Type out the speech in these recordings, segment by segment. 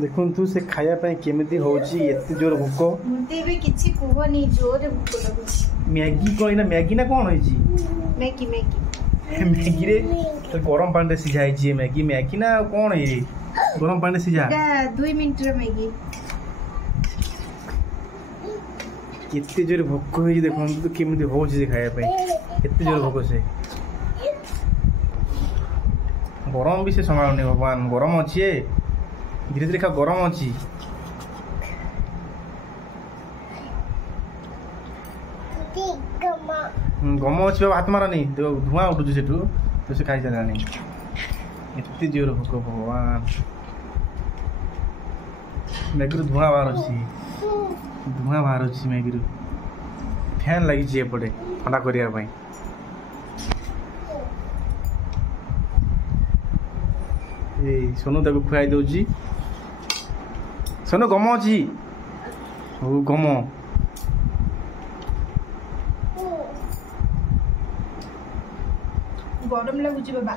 देखु से खाया केमिति होची एते जोर भोक मुते भी किछि कुहनी जोर भोक लागुछि। मैगी कोई ना मैगी ना कोन होईची मैगी मैगी मैगी रे गरम पानी रे सिझाई छी मैगी मैगी ना कोन है गरम पानी सिझा 2 मिनिट रे मैगी केते जोर भोक होई देखो तो केमिति होची से खाया एते जोर भोक से गरम भी से संभालनी भगवान गरम अच्छी धीरे धीरे खा गरम अच्छी गम अच्छी हाथ मारा नहीं धुआं उठुଛି सेठू तो से खाई सारानी एते जोर भोक भगवान मैगी धुआं बाहर मैगी फैन लगी एपटे ठंडा करने सोनू ताको खुआई दौची सोनू गम अच्छी हो गम गरम लगुची बाबा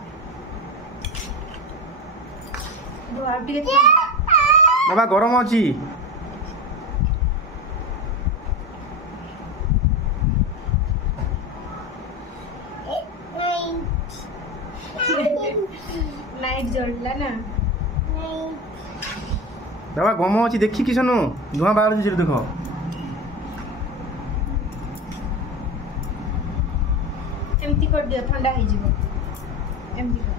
बाबा गरम अच्छी लाइट जलला ना बाबा गम अच्छी देखी कि सोनू धुआं बाहर देख एमती कर दियो ठंडा हो जिवो एमती कर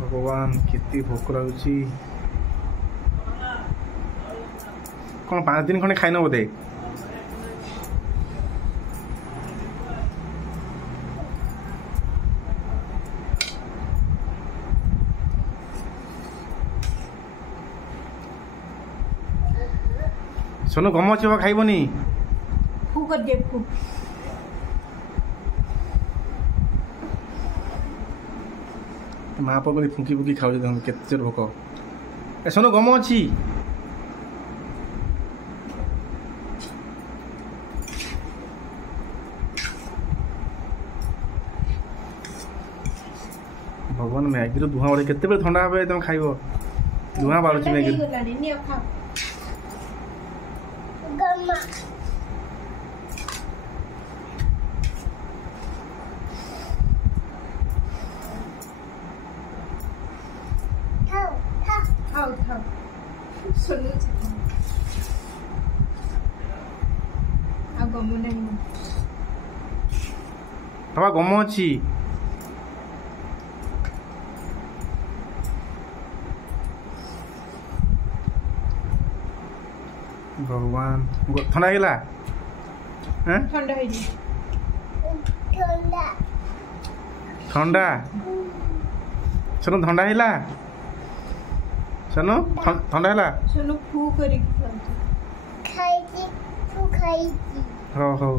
भगवान केते भोक लागुची कौन 5 दिन खंडे खाइन बोधे सोनू गम अच्छी खाइबनी फू कर दे फू माँ पर फुंकी फुंकी खाऊ केते जोर भोक सोनू गम अच्छी भगवान मैगी रो धुआं केते बेले ठंडा हे तुम खाइब धुआं बाड़ुची मैगी बाबा गम अच्छी भगवान ठंडा है ठंडा सोनू ठंडा है सोनू ठंडा है सोनू फू करी हो